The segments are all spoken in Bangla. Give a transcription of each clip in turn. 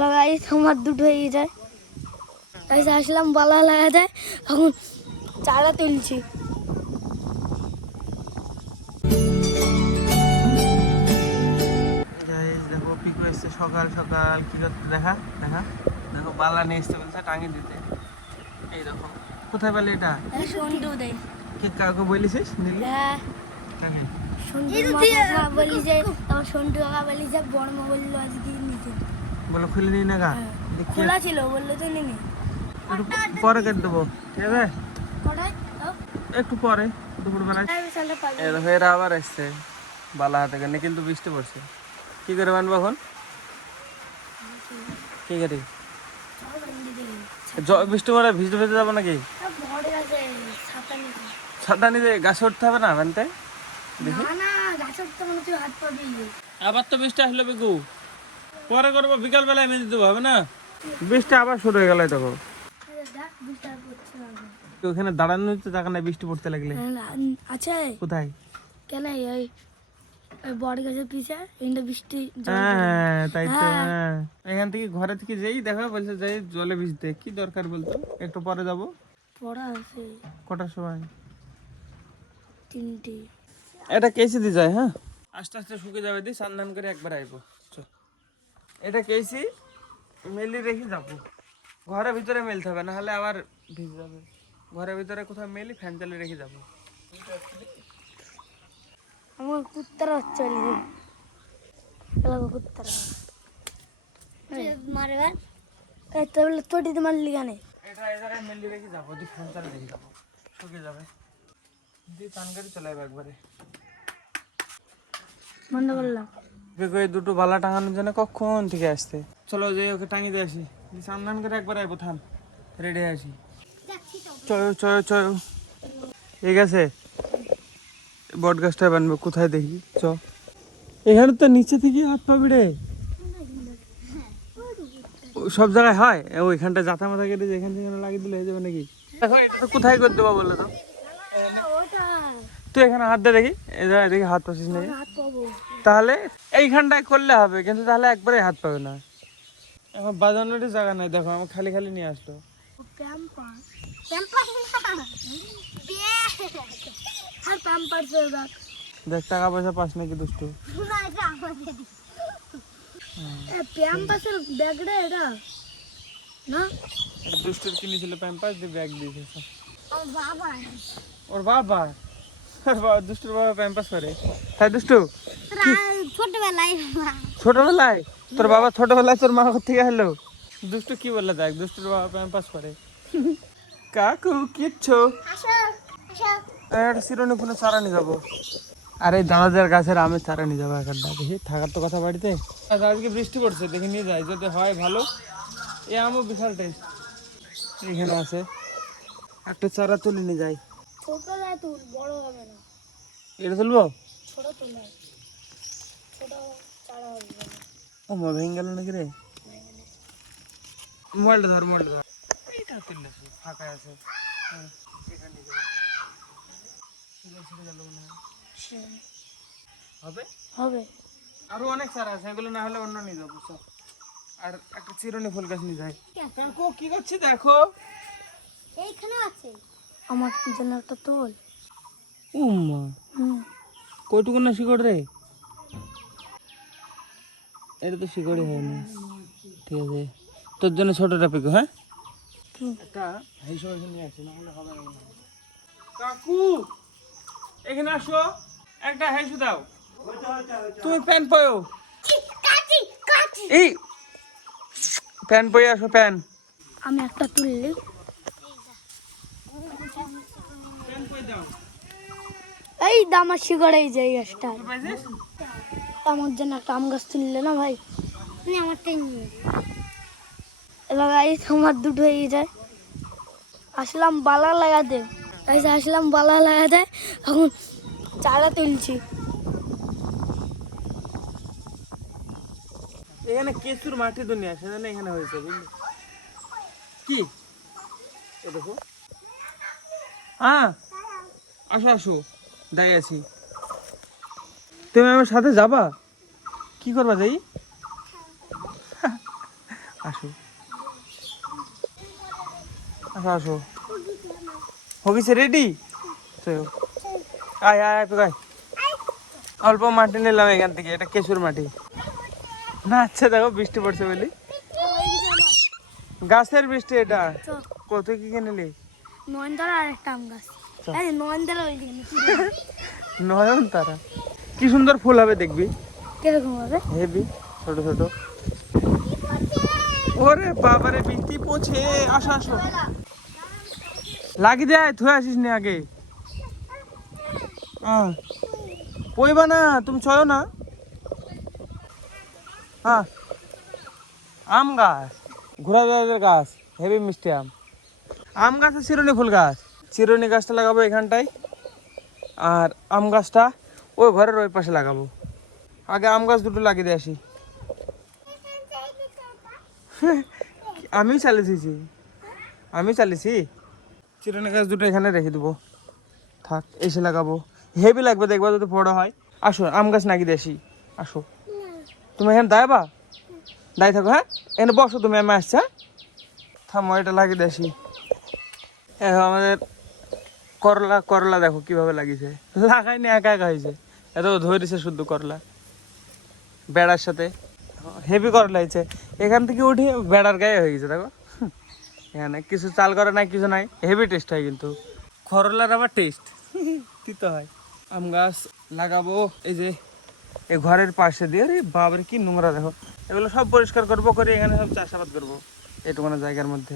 লাগাই তোমার দুটো হয়ে যায়। তাই আসলাম বালা লাগাতে, এখন চারা তুলছি। দেখো পিকু এসছে সকাল সকাল, কি করতে দেখা দেখা দেখো বালা নিয়ে এসছে বলছে টাঙিয়ে দিতে। এই দেখো কোথায় পেলে এটা? সন্টু দেয় কি কাউকে বলিস নিলি? হ্যাঁ কাকে? বলি যে আমার সন্টু কাকা বলি যে বড় মা বললো আজকে নিতে, বলো খুলে নিই না গা, খোলা ছিল বললো তো নিনি। একটু পরে কেটে দেবো, ঠিক আছে? কটায় একটু পরে দুপুরবেলায়। এই দেখো এরা আবার এসছে বালা হাতে কেন, কিন্তু বৃষ্টি পড়ছে। কি করে বানবো এখন? কি করি? বৃষ্টি পড়ে ভিজতে ভিজতে যাবো নাকি? ছাতা নিতে গাছে উঠতে হবে না বানতে? দেখি আবার তো বৃষ্টি আসলো বিকু, পরে করবো বিকাল বেলায় মেনে দিতে হবে না? বৃষ্টি আবার শুরু হয়ে গেল দেখো। ওখানে দাঁড়ানো জায়গা নাই বৃষ্টি পড়তে লাগলে। আছে কোথায়? কেন এই বড় গাছের পিছে এইটা বৃষ্টি হ্যাঁ তাই তো। হ্যাঁ এখান থেকে ঘরে থেকে যেই দেখা বলছে যাই জলে ভিজতে, কি দরকার বলতো? একটু পরে যাবো। পড়া আছে কটার সময়? 3টে। এটা কেসি দিয়ে যায়, হ্যাঁ আস্তে আস্তে শুকে যাবে, দি স্নান করে একবার আইবো। এটা কেসি মেলি রেখে যাবো, ঘরের ভিতরে মেলতে হবে, না হলে আবার ভিজে যাবে। ঘরের ভিতরে কোথাও মেলি ফ্যান চালিয়ে রেখে যাবো। আমার কুত্তারা চলে কুত্তারা মারবার তোটিতে মারলি গানে। এটা এবারে মেলি রেখে যাবো, দি ফ্যান চালিয়ে রেখে যাবো, শুকে যাবে। দি চান করে চলে যাবে একবারে। বন্ধ করলাম। দুটো বালা টাঙানোর জন্য কখন থেকে আসতে। চলো যাই ওকে টাঙিয়ে দিয়ে আসি, স্নান করে একবার আইবো, থাম রেডি আসি। চলো চলো চলো, ঠিক আছে। বট গাছটা বানবো কোথায় দেখি, চ এখানে তো নিচে থেকে হাত পাবি রে, সব জায়গায় হয়। ওইখানটা জাতা মাথা কেটে এখান থেকে লাগিয়ে দিলে হয়ে যাবে নাকি? দেখো এটা তো কোথায় করে দেবো বললো তো? তুই এখানে হাত দে দেখি, এই জায়গায় দেখি হাত পাচ্ছিস নাকি? তাহলে এইখানটায় করলে হবে, কিন্তু তাহলে একবারে হাত পাবে না। এখন বাজানোরই জায়গা নাই, দেখো আমার খালি খালি নিয়ে আসলো। দেখ টাকা পয়সা পাস নাকি দুষ্টু? দুষ্টুর কিনেছিল প্যাম্পাস দিয়ে ব্যাগ দিয়েছে সব। ওর বাবা দুষ্টুর বাবা প্যাম্পাস করে, তাই দুষ্টু? ছোটবেলায় ছোটবেলায় তোর বাবা ছোটবেলায় তোর মা থেকে হলো? দুষ্টু কি বললে দেখ, দুষ্টুর বাবা প্যাম্পাস করে। কাকু কিচ্ছু একটা চিরুনি ফুলে চারা নিয়ে যাবো। আরে দানাদার গাছের আমের চারা নিয়ে যাবো একটা, দেখি থাকার তো কথা বাড়িতে। আচ্ছা আজকে বৃষ্টি পড়ছে, দেখি নিয়ে যাই, যদি হয় ভালো। এই আমও বিশাল টেস্ট, এখানে আছে একটা চারা তুলে নিয়ে যাই। বড় হবে না, এটা তুলবো? ছোট তুলে ছোট চারা হবে। ও মা ভেঙে গেল নাকি রে? মোবাইলটা ধর, মোবাইলটা ধর। এইটা তুললে ফাঁকা আছে, হবে হবে। আরো অনেক চারা আছে, এগুলো না হলে অন্য নিয়ে যাবো সব। আর একটা চিরুনি ফুল গাছ নিয়ে যাই। কাকু কি করছি দেখো, এইখানে আছে আমার জন্য একটা তোল। উম্মা কইটুকু না শিকড় রে? এটা তো শিকড়ই হয়নি, ঠিক আছে তোর জন্য ছোটটা পিকো। হ্যাঁ একটা হাইসো এখানে নিয়ে আসি, না হলে হবে না। কাকু এখানে আসো, একটা হাইসু দাও। তুমি প্যান পয়ো, এই প্যান পয়ে আসো, প্যান আমি একটা তুললি এই দামা শিকড় এই যে গাছটা, আমার জন্য একটা আম গাছ তুললে না ভাই। আমারটাই নিয়ে লাগাই তোমার দুটো হয়ে যায়। আসলাম বালা লাগাতে, তাই আসলাম বালা লাগাতে, এখন চারা তুলছি। এখানে কেঁচুর মাটি দুনিয়া, সেজন্য এখানে হয়েছে বুঝলি। কি এ দেখো, হ্যাঁ আসো আসো, দাঁড়িয়ে আছি। তুমি আমার সাথে যাবা? কি করবা যাই? আসো আসো আসো হগিছে রেডি চলো আয় আয় আয় অল্প মাটি নিলাম এখান থেকে, এটা কেশুর মাটি না। আচ্ছা দেখো বৃষ্টি পড়ছে বলি, গাছের বৃষ্টি এটা। কত কি কিনলি? নয়নতারা আর একটা আম গাছ। এই নয়নতারা ওই দিকে নয়নতারা কি সুন্দর ফুল হবে দেখবি, কিরকম হবে? হেবি ছোট ছোট। ওরে বাবারে বৃষ্টি পড়ছে, আসো আসো লাগি যায়, থুয়ে আসিস নি আগে। পইবা না তুমি, ছয় না। হ্যাঁ আম গাছ, ঘোড়া গাছ, হেভি মিষ্টি আম। আম গাছ আর চিরুনি ফুল গাছ, চিরুনি গাছটা লাগাবো এখানটায়, আর আম গাছটা ওই ঘরের ওই পাশে লাগাবো। আগে আম গাছ দুটো লাগিয়ে দিয়ে আসি। আমি চালিয়েছি, আমি চালিয়েছি। চিরুনি গাছ দুটো এখানে রেখে দেবো, থাক এসে লাগাবো, হেভি লাগবে দেখবা যদি বড় হয়। আসো আম গাছ লাগিয়ে দিয়ে আসি, আসো তুমি এখানে দাঁড়াবা, দাঁড়িয়ে থাকো। হ্যাঁ এখানে বসো তুমি, আমি আসছি। হ্যাঁ থামো, এটা লাগিয়ে দিয়ে আসি। আমাদের করলা, করলা দেখো কিভাবে লাগিয়েছে, লাগাইনি একা একা হয়েছে, এত ধরেছে শুদ্ধ করলা বেড়ার সাথে, হেভি করলা হয়েছে। এখান থেকে উঠে বেড়ার গায়ে হয়ে গেছে দেখো। এখানে কিছু চাল করে নাই, কিছু নাই, হেভি টেস্ট হয় কিন্তু করলার, আবার টেস্ট তিতো হয়। আম গাছ লাগাবো এই যে এই ঘরের পাশে দিয়ে। আরে বাবার কি নোংরা দেখো, এগুলো সব পরিষ্কার করবো, করে এখানে সব চাষাবাদ করবো এইটুকুনো জায়গার মধ্যে।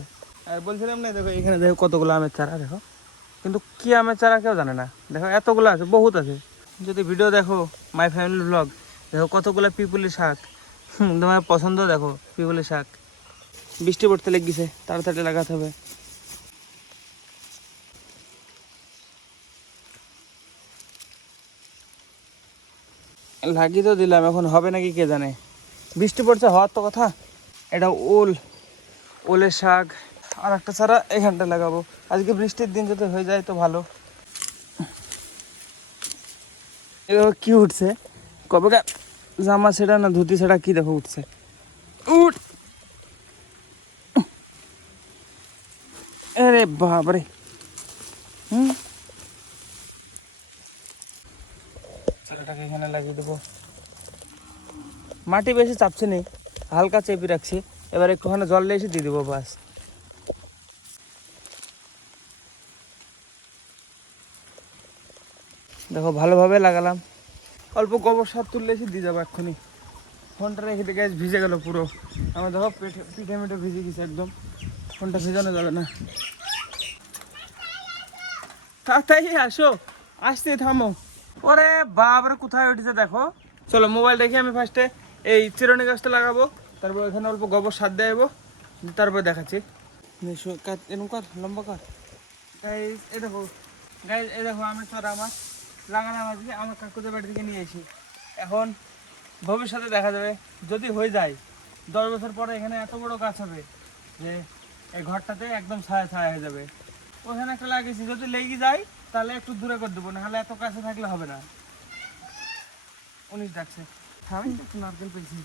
আর বলছিলাম না, দেখো এখানে দেখো কতগুলো আমের চারা দেখো, কিন্তু কি আমের চারা কেউ জানে না। দেখো এতগুলো আছে, বহুত আছে। যদি ভিডিও দেখো মাই ফ্যামিলি ব্লগ, দেখো কতগুলো পিপুলি শাক, তোমার পছন্দ। দেখো পিপুলি শাক, বৃষ্টি পড়তে লেগেছে, তাড়াতাড়ি লাগাতে হবে। লাগিয়ে তো দিলাম, এখন হবে নাকি কে জানে, বৃষ্টি পড়ছে, হওয়ার তো কথা। এটা ওল, ওলের শাক। আর একটা চারা এখানটা লাগাবো, আজকে বৃষ্টির দিন যদি হয়ে যায় তো ভালো। এবার কি উঠছে কবে জামা ছেঁড়া না ধুতি ছেঁড়া কি দেখো উঠছে, উঠ। আরে বাবারে, চারাটাকে এখানে লাগিয়ে দেবো। মাটি বেশি চাপছে নেই, হালকা চেপে রাখছি। এবার একটুখানি জল দিয়ে এসে দিয়ে দেবো বাস। দেখো ভালোভাবে লাগালাম, অল্প গোবর সার তুললে এসে দিয়ে যাবো এক্ষুনি। ফোনটা রেখে দিয়ে গ্যাস ভিজে গেল পুরো আমার, দেখো পিঠে মিঠে ভিজে গেছে একদম, ফোনটা ভিজানো যাবে না। তাড়াতাড়ি আসো, আসতে থামো। ওরে বাবারে কোথায় উঠেছে দেখো। চলো মোবাইল দেখে আমি ফার্স্টে এই চিরুনি গাছটা লাগাবো, তারপর এখানে অল্প গোবর সার দিয়ে দেবো, তারপর দেখাচ্ছি। এরকম কর, লম্বা কর। গাইজ এ দেখো, গাইজ এ দেখো আমার চারা আমার লাগালাম আজকে, আমার কাকুদের বাড়ি থেকে নিয়ে এসি। এখন ভবিষ্যতে দেখা যাবে, যদি হয়ে যায় 10 বছর পরে এখানে এত বড় গাছ হবে যে এই ঘরটাতে একদম ছায়া ছায়া হয়ে যাবে। ওখানে একটা লাগিয়েছি, যদি লেগে যায় তাহলে একটু দূরে করে দেবো, নাহলে এত কাছে থাকলে হবে না। 19 ডাকছে, আমি একটু নারকেল পেয়েছি।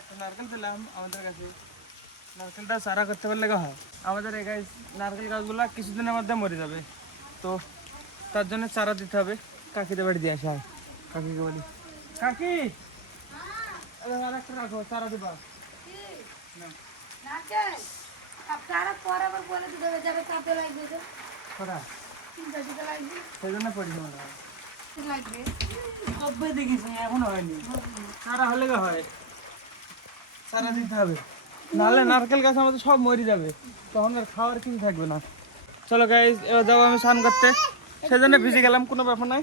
একটা নারকেল পেলাম আমাদের কাছে, নারকেলটা চারা করতে পারলে হয়। আমাদের এই গাছ নারকেল গাছগুলো কিছুদিনের মধ্যে মরে যাবে, তো তার জন্য চারা দিতে হবে। কাকিদের বাড়ি দিয়ে আসা হয়, কাকিকে বলি, কাকি আর একটা রাখো, চারা দিবা। সেই জন্য পরিমাণ কবে দেখিস এখনো হয়নি, চারা হলে হয়, চারা দিতে হবে, নাহলে নারকেল গাছ আমাদের সব মরে যাবে, তখন আর খাওয়ার কিছু থাকবে না। চলো গাইজ এবার যাবো আমি স্নান করতে, সেজন্য ভিজে গেলাম, কোনো ব্যাপার নাই।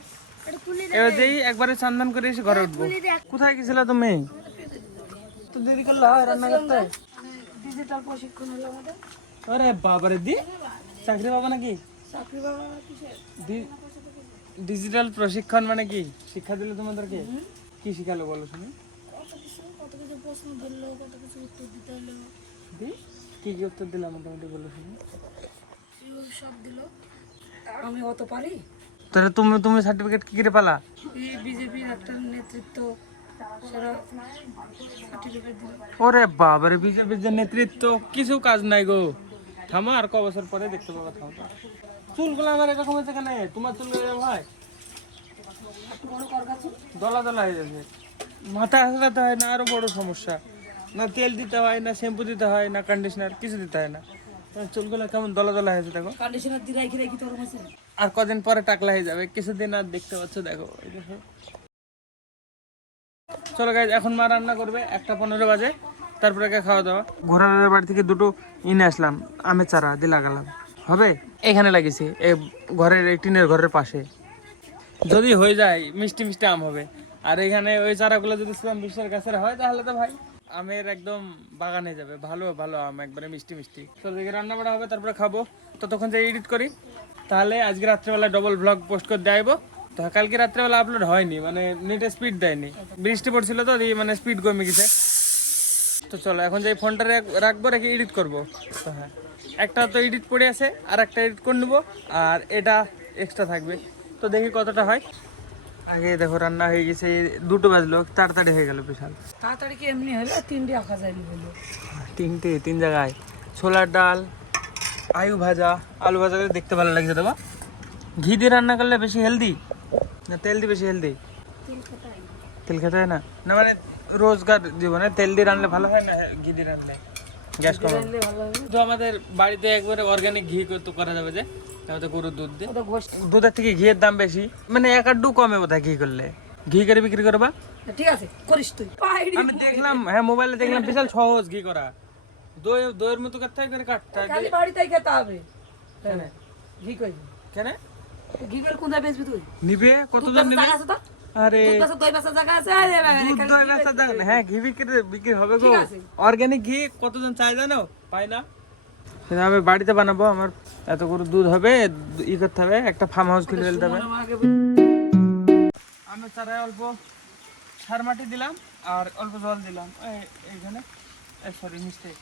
এবার যেই একবারে স্নান করে এসে ঘরে উঠবো। কোথায় গেছিলে তুমি? তো দেরি করলে হয় রান্না করতে। ডিজিটাল প্রশিক্ষণ হলো আমাদের। আরে বাবারে দি, চাকরি পাবা নাকি? চাকরি বাবা কিসের? ডিজিটাল প্রশিক্ষণ মানে কি শিক্ষা দিল তোমাদেরকে? কি শিখালো বলো শুনি? কত কিছু প্রশ্ন ধরলো, কত কিছু উত্তর দিতে হলো। কি কি উত্তর দিলাম মোটামুটি বলো শুনি? সব দিল, আমি অত পারি। তাহলে তুমি সার্টিফিকেট কি করে পেলা? বিজেপির একটা নেতৃত্ব ওরে বাবারে, বিজেপির নেতৃত্ব কিছু কাজ নাই গো। থামো, আর ক বছর পরে দেখতে পাবো। থামো, চুলগুলো আমার এরকম হয়েছে কেন? তোমার চুল ভাই দলা দলা হয়ে যাচ্ছে, মাথা হাসলাতে হয় না, আরো বড় সমস্যা। না তেল দিতে হয়, না শ্যাম্পু দিতে হয়, না কন্ডিশনার, কিছু দিতে হয় না। তোমার চুলগুলো কেমন দলা দলা হয়েছে দেখো। কন্ডিশনার দিয়ে রাখি রাখি তোর মাসে আর কদিন পরে টাকলা হয়ে যাবে, কিছুদিন আর দেখতে পাচ্ছ। দেখো এই দেখো। চলো গাইজ, এখন মা রান্না করবে, 1:15 বাজে। তারপরে খাওয়া দাওয়া। ঘোড়ার বাড়ি থেকে দুটো ইনে আসলাম, আমের চারা দিয়ে লাগালাম। হবে, এখানে লাগিয়েছি, এই ঘরের, এই টিনের ঘরের পাশে। যদি হয়ে যায় মিষ্টি মিষ্টি আম হবে। আর এখানে ওই চারাগুলো যদি ইসলাম বিশ্বের গাছের হয়, তাহলে তো ভাই আমের একদম বাগানে যাবে। ভালো ভালো আম, একবারে মিষ্টি মিষ্টি। তো দেখে রান্না বাড়া হবে, তারপরে খাবো। ততক্ষণ যে এডিট করি, তাহলে আজকে রাত্রেবেলা ডবল ব্লগ পোস্ট করে দেবো। তো কালকে রাত্রেবেলা আপলোড হয়নি, মানে নেটে স্পিড দেয়নি, বৃষ্টি পড়ছিল তো, মানে স্পিড কমে গেছে। তো চলো এখন যে ফোনটা রাখবো, রেখে এডিট করবো। তো হ্যাঁ, একটা তো এডিট পড়ে আছে, আর একটা এডিট করে নেবো, আর এটা এক্সট্রা থাকবে। তো দেখি কতটা হয়। আগে দেখো রান্না হয়ে গেছে, 2টো বাজলো, তাড়াতাড়ি হয়ে গেল বিশাল। তাড়াতাড়ি কি এমনি হলো 3 আঁকা যায়নি বললো 3 জায়গায় ছোলার ডাল, আলু ভাজা। আলু ভাজা দেখতে ভালো লাগছে। দেবা ঘি দিয়ে রান্না করলে বেশি হেলদি না তেল দিয়ে বেশি হেলদি? তেল খেতে হয় না, না মানে রোজগার জীবনে তেল দিয়ে রান্নলে ভালো হয় না ঘি দিয়ে রান্নলে? গ্যাস কম। তো আমাদের বাড়িতে একবারে অর্গানিক ঘি তো করা যাবে, যে তাহলে গরুর দুধ দিয়ে। দুধের থেকে ঘিয়ের দাম বেশি, মানে 1 কমে বোধহয় ঘি করলে। ঘি করে বিক্রি করবা? ঠিক আছে, করিস তুই। আমি দেখলাম, হ্যাঁ মোবাইলে দেখলাম, বিশাল সহজ ঘি করা। দইয়ের মতো করতে হয়, করে কাটতে হয়। খালি বাড়িতেই খেতে হবে। ঘি কই কেন ঘি করে কোনটা বেচবি তুই? নিবে? কতজন নিবে? জায়গা আছে তো? আরে দই বেচার জায়গা আছে? আরে দুধ দই বেচা দাও না। হ্যাঁ, ঘি বিক্রি হবে গো। ঠিক আছে। অর্গানিক ঘি কতজন চাই জানো? পাই না। সেটা আমি বাড়িতে বানাবো। আমার এত করে দুধ হবে, ই করতে হবে, একটা ফার্ম হাউস খুলে ফেলতে হবে। আমি চারায় অল্প সার মাটি দিলাম, আর অল্প জল দিলাম এইখানে। Sorry, mistake.